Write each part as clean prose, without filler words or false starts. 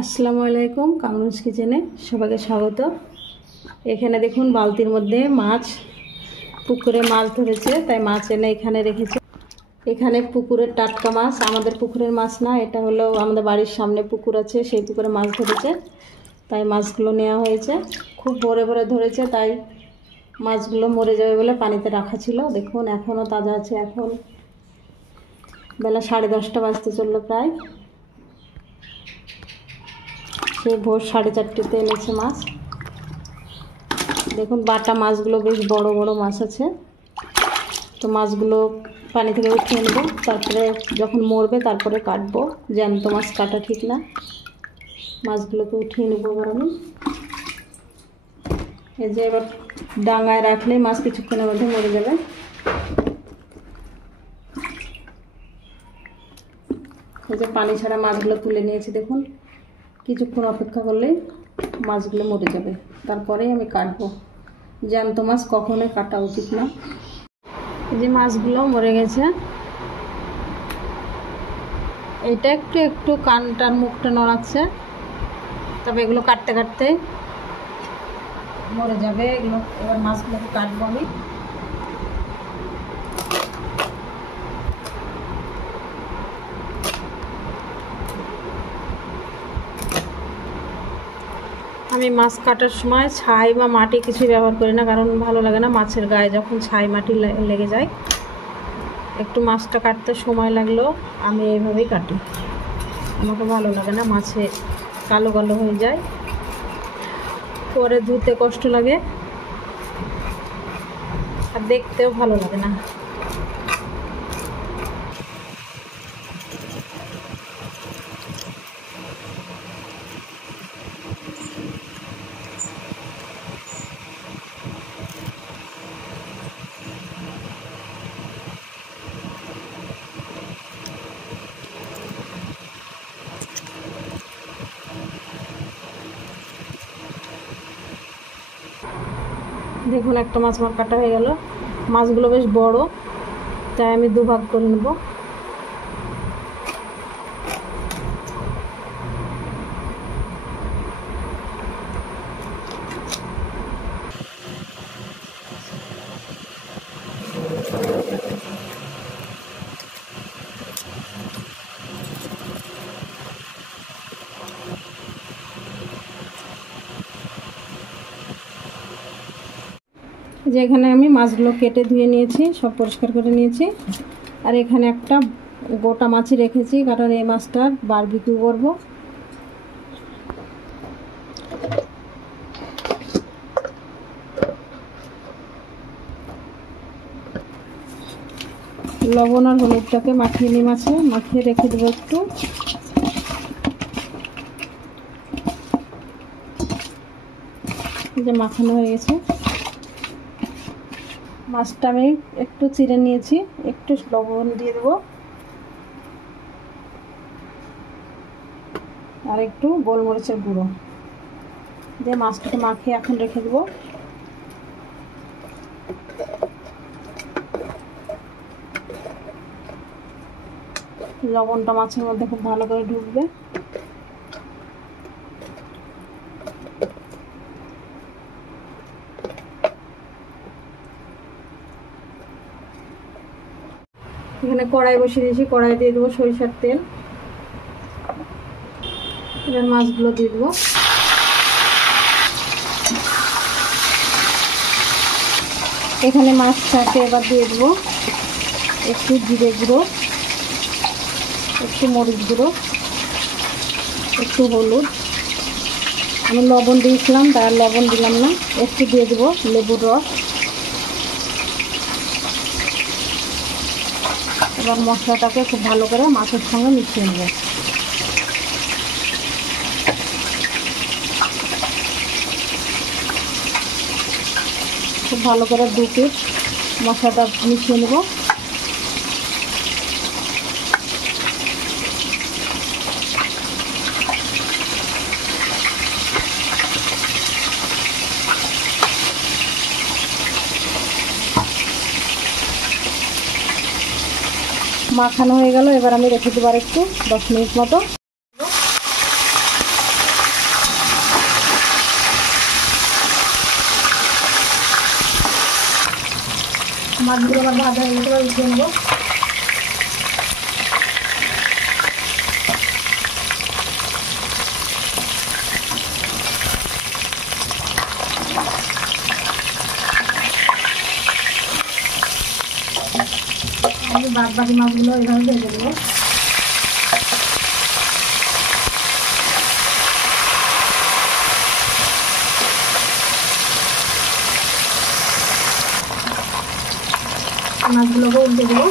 আসসালামু আলাইকুম, কামরুজ কিচেনে সবাইকে স্বাগত। এখানে দেখুন বালতির মধ্যে মাছ, পুকুরে মাছ ধরেছে তাই মাছ এনে এখানে রেখেছে। এখানে পুকুরের টাটকা মাছ, আমাদের পুকুরের মাছ না, এটা হলো আমাদের বাড়ির সামনে পুকুর আছে, সেই পুকুরে মাছ ধরেছে তাই মাছগুলো নেওয়া হয়েছে। খুব ভোরে ভোরে ধরেছে তাই মাছগুলো মরে যাবে বলে পানিতে রাখা ছিল। দেখুন এখনও তাজা আছে। এখন বেলা 10:30 বাজতে চললো প্রায়। সে ভোর 4:30তে এনেছে মাছ। দেখুন বাটা মাছগুলো বেশ বড় বড় মাছ আছে। তো মাছগুলো পানি থেকে উঠিয়ে নেব, তারপরে যখন মরবে তারপরে কাটবো। জ্যান্ত মাছ কাটা ঠিক না। মাছগুলোকে উঠিয়ে নেব এবার আমি। এই যে এবার ডাঙায় রাখলে মাছ কিছুক্ষণের মধ্যে মরে যাবে। এই যে পানি ছাড়া মাছগুলো তুলে নিয়েছি। দেখুন কিছুক্ষণ অপেক্ষা করলেই মাছগুলো মরে যাবে, তারপরেই আমি কাটবো। জ্যান্ত মাছ কখনোই কাটা উচিত না। এই যে মাছগুলো মরে গেছে। এটা একটু একটু কানটার মুখটা নড়াচ্ছে, তবে এগুলো কাটতে কাটতে মরে যাবে এগুলো। এবার মাছগুলোকে কাটবো আমি। আমি মাছ কাটার সময় ছাই বা মাটি কিছুই ব্যবহার করি না, কারণ ভালো লাগে না মাছের গায়ে যখন ছাই মাটি লেগে যায়। একটু মাছটা কাটতে সময় লাগলেও আমি এইভাবেই কাটি। আমাকে ভালো লাগে না মাছে কালো কালো হয়ে যায়, পরে ধুতে কষ্ট লাগে আর দেখতেও ভালো লাগে না। দেখুন একটা মাছ আমার কাটা হয়ে গেল। মাছগুলো বেশ বড় তাই আমি দুভাগ করে নেব। যে এখানে আমি মাছগুলো কেটে ধুয়ে নিয়েছি, সব পরিষ্কার করে নিয়েছি। আর এখানে একটা গোটা মাছই রেখেছি, কারণ এই মাছটার বারবিকিউ করব। লবণ আর হলুদটাকে মাখিয়ে নিই, মাছে মাখিয়ে রেখে দেবো একটু। যে মাখানো হয়ে গেছে। মাছটা আমি একটু চিড়ে নিয়েছি, একটু লবণ দিয়ে দেবো আর একটু গোলমরিচের গুঁড়ো দিয়ে মাছটাকে মাখিয়ে এখন রেখে দেবো। লবণটা মাছের মধ্যে খুব ভালো করে ঢুকবে। এখানে কড়াই বসিয়ে দিয়েছি, কড়াই দিয়ে দেবো সরিষার তেল। এবার মাছগুলো দিয়ে দেবো। এখানে মাছটাকে এবার দিয়ে দেবো একটু জিরে গুঁড়ো, একটু মরিচ গুঁড়ো, একটু হলুদ। আমি লবণ দিয়েছিলাম তার লবণ দিলাম না, একটু দিয়ে দেবো লেবুর রস। এবার মশলাটাকে খুব ভালো করে মাছের সঙ্গে মিশিয়ে নেব। খুব ভালো করে 2 পিস মশলাটা মিশিয়ে নেব। মাখানো হয়ে গেল। এবার আমি রেখে দেবো আর একটু 10 মিনিট মতো। মাছগুলো আমার ভাজা হয়ে গেছে, উঠিয়ে নেবো। আমি বাদ বাকি মাছগুলো এইভাবে ভেজে দেবো। মাছগুলোকে উল্টে দেবো।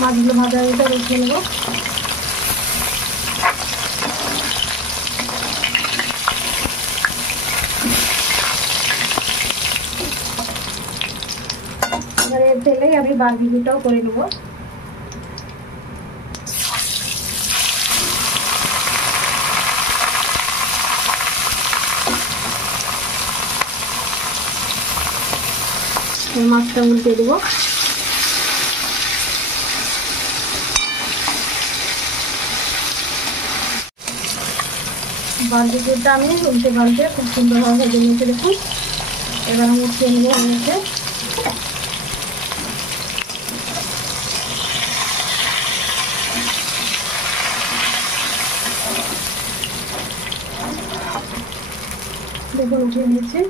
মাছগুলো ভাজা হয়ে গেছে, উঠিয়ে নেবো। এবারে তেলে আমি বারবিকিউটাও করে নেবো। মাছটা উল্টে দেবো। বারবিকিউটা আমি উল্টে পাল্টে খুব সুন্দরভাবে ভেজে নিয়েছি, দেখুন। এবার আমি উঠিয়ে নেবো। নিয়েছে দেখুন, উঠিয়ে নিয়েছি।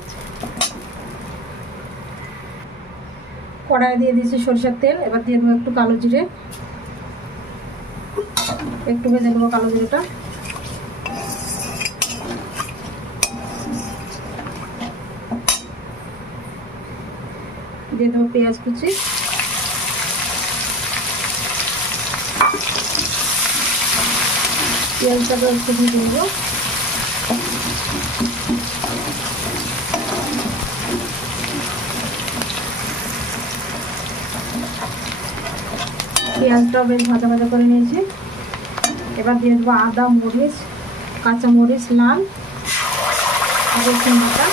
কড়াই দিয়ে দিয়েছি সরষের তেল। এবার দিয়ে দেবো একটু কালো জিরে, একটু ভেজে নেবো কালো জিরেটা। দিয়ে দেবো পেঁয়াজ কুচি, পেঁয়াজটাকে একটু ভেজে নেবো। পেঁয়াজটাও বেশ ভাজা ভাজা করে নিয়েছি। এবার দিয়ে দেবো আদা, মরিচ, কাঁচা মরিচ, লাল রসুন বাটা,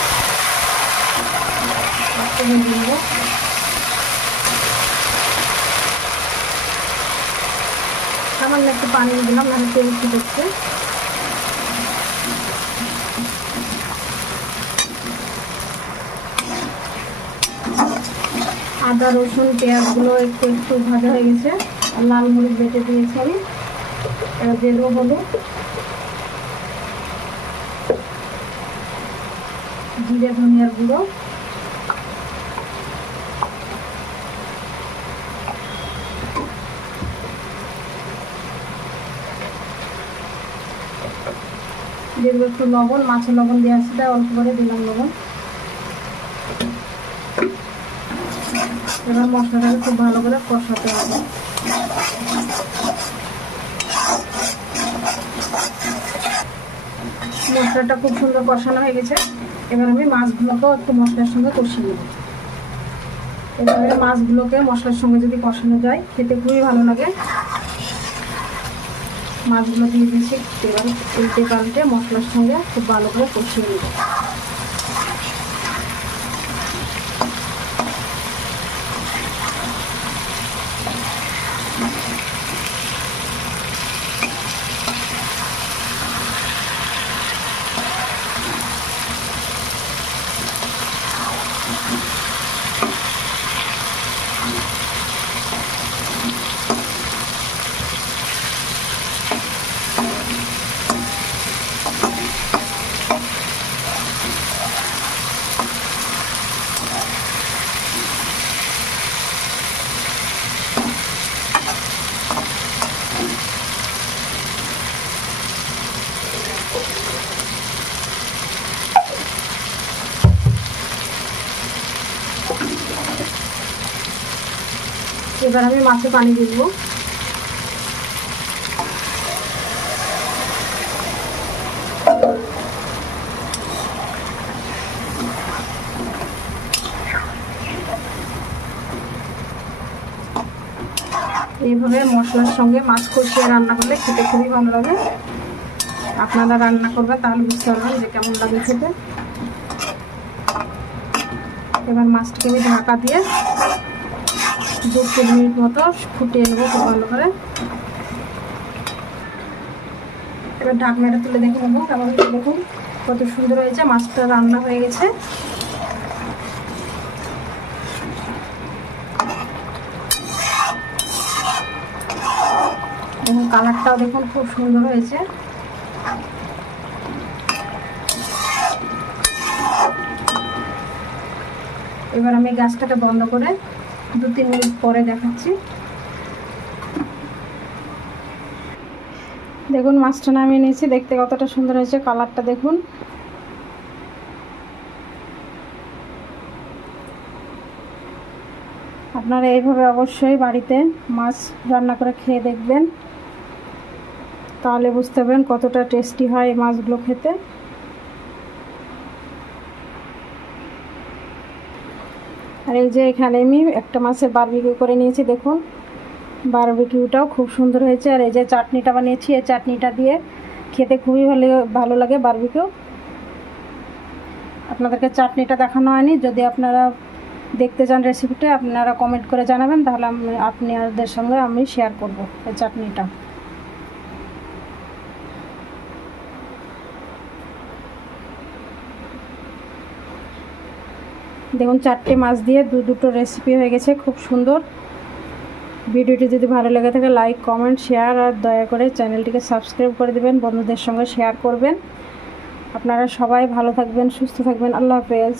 ভেজে নেবো। সামান্য একটু পানি দিয়ে দিলাম, নাহলে তেল ফুটেছে। আদা, রসুন, পেঁয়াজগুলো একটু একটু ভাজা হয়ে গেছে। আর লাল মরিচ বেটে দিয়েছি আমি। এবার দিয়ে দেবো হলুদ, জিরে ধনিয়ার গুঁড়ো, দিয়ে দেবো একটু লবণ। মাছের লবণ দিয়ে আসছে, তাই অল্প করে দিলাম লবণ। এবার মশলাটাকে খুব ভালো করে কষাতে হবে। মশলাটা খুব সুন্দর কষানো হয়ে গেছে। এবার আমি মাছগুলোকেও একটু মশলার সঙ্গে কষিয়ে নেব। এবারে মাছগুলোকে মশলার সঙ্গে যদি কষানো যায়, খেতে খুবই ভালো লাগে। মাছগুলো দিয়ে দিয়েছি। এবার উল্টে পাল্টে মশলার সঙ্গে খুব ভালো করে কষিয়ে নেব। এবার আমি মাছে পানি দিয়ে দেবো। এইভাবে মশলার সঙ্গে মাছ কষিয়ে রান্না করলে খেতে খুবই ভালো লাগে। আপনারা রান্না করবেন, তাহলে বুঝতে পারবেন যে কেমন লাগে খেতে। এবার মাছটাকে আমি ঢাকা দিয়ে 2-3 মিনিট মতো ফুটিয়ে নেবো খুব ভালো করে। এবার ঢাকনাটা তুলে দেখে নেবো কেমন হয়েছে। দেখুন কত সুন্দর হয়েছে, মাছটা রান্না হয়ে গেছে। এবং কালারটাও দেখুন খুব সুন্দর হয়েছে। এবার আমি গ্যাসটাকে বন্ধ করে 2-3 মিনিট পরে দেখাচ্ছি। দেখুন মাছটা নামিয়ে নিয়েছি, দেখতে কতটা সুন্দর হয়েছে, কালারটা দেখুন। আপনারা এইভাবে অবশ্যই বাড়িতে মাছ রান্না করে খেয়ে দেখবেন, তাহলে বুঝতে পারবেন কতটা টেস্টি হয় এই মাছগুলো খেতে। আর এই যে এখানে আমি একটা মাছের বারবিকিউ করে নিয়েছি, দেখুন বারবিকিউটাও খুব সুন্দর হয়েছে। আর এই যে চাটনিটা বানিয়েছি, এই চাটনিটা দিয়ে খেতে খুবই ভালো লাগে বারবিকিউ। আপনাদেরকে চাটনিটা দেখানো হয়নি, যদি আপনারা দেখতে চান রেসিপিটা আপনারা কমেন্ট করে জানাবেন, তাহলে আপনাদের সঙ্গে আমি শেয়ার করব এই চাটনিটা। দেখুন 4টে মাছ দিয়ে দুটো রেসিপি হয়ে গেছে, খুব সুন্দর। ভিডিওটি যদি ভালো লেগে থাকে লাইক, কমেন্ট, শেয়ার আর দয়া করে চ্যানেলটিকে সাবস্ক্রাইব করে দেবেন, বন্ধুদের সঙ্গে শেয়ার করবেন। আপনারা সবাই ভালো থাকবেন, সুস্থ থাকবেন। আল্লাহ হাফেজ।